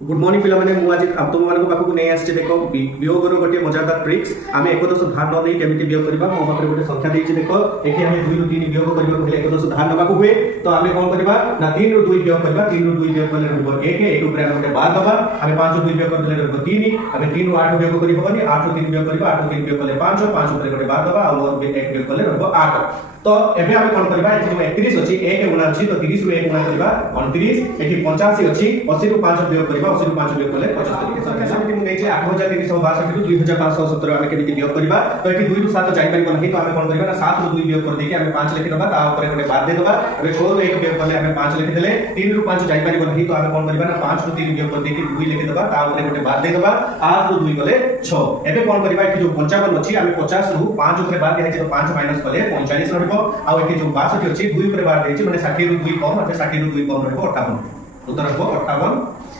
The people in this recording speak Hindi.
गुड मॉर्निंग पिला माने मु आज तुम मान पाखक नहीं आसी देख वियोगर गोटे मजादार ट्रिक्स आम एकदश धार न केमी वियोग करवा मो पाखे गोटे संख्या देती देख ये आम 2 ରୁ 3 वियोग करने एकदश धार नाक हुए तो आम कौन करवा ना 3 ରୁ 2 वियोग करवा 3 ରୁ 2 वियोग कले रहिबो 1 1 ऊपर आम गोटे बार दबा आम 5 ରୁ 2 वियोग करले रहिबो 3 आम 3 ରୁ 8 वियोग करि होबनी 8 ରୁ 3 वियोग करबा 8 ରୁ 3 वियोग कले 5 5 ऊपर गोटे बार दबा और 1 वियोग कले रहिबो 8 तो एबे हम कोन करबा एठी 31 अछि 1 गुणा अछि तो 30 ରୁ 1 गुणा करबा 29 एठी 85 अछि 80 ରୁ 5 वियोग करबा 80 ରୁ 5 वियोग कले 75 के संख्या सेठी मु नेछि 8362 ରୁ 2517 हम केमिति वियोग करबा तो एठी 2 ରୁ 7 जाई परिबो नहीं तो हम कोन करबा ना 7 ରୁ 2 वियोग कर देके हम 5 लिखि दबा ता ऊपर गोटे बार दे दबा एबे 6 ରୁ 1 वियोग करले हम 5 लिखि देले 3 ରୁ 5 जाई परिबो नहीं तो हम कोन करबा ना 5 ରୁ 3 वियोग कर देके 2 लिखि दबा ता ऊपर गोटे बार दे दबा 8 ରୁ 2 गले 6 एबे कोन करबा एठी जो 55 अछि हम 50 ରୁ 5 ऊपर बार दिया तो 5 माइनस कले 45 रहबो आ एठी जो 62 अछि 2 ऊपर बार देछि माने 60 ରୁ 2 कम 60 ରୁ 2 कम रहबो 58 उत्तर रहबो 58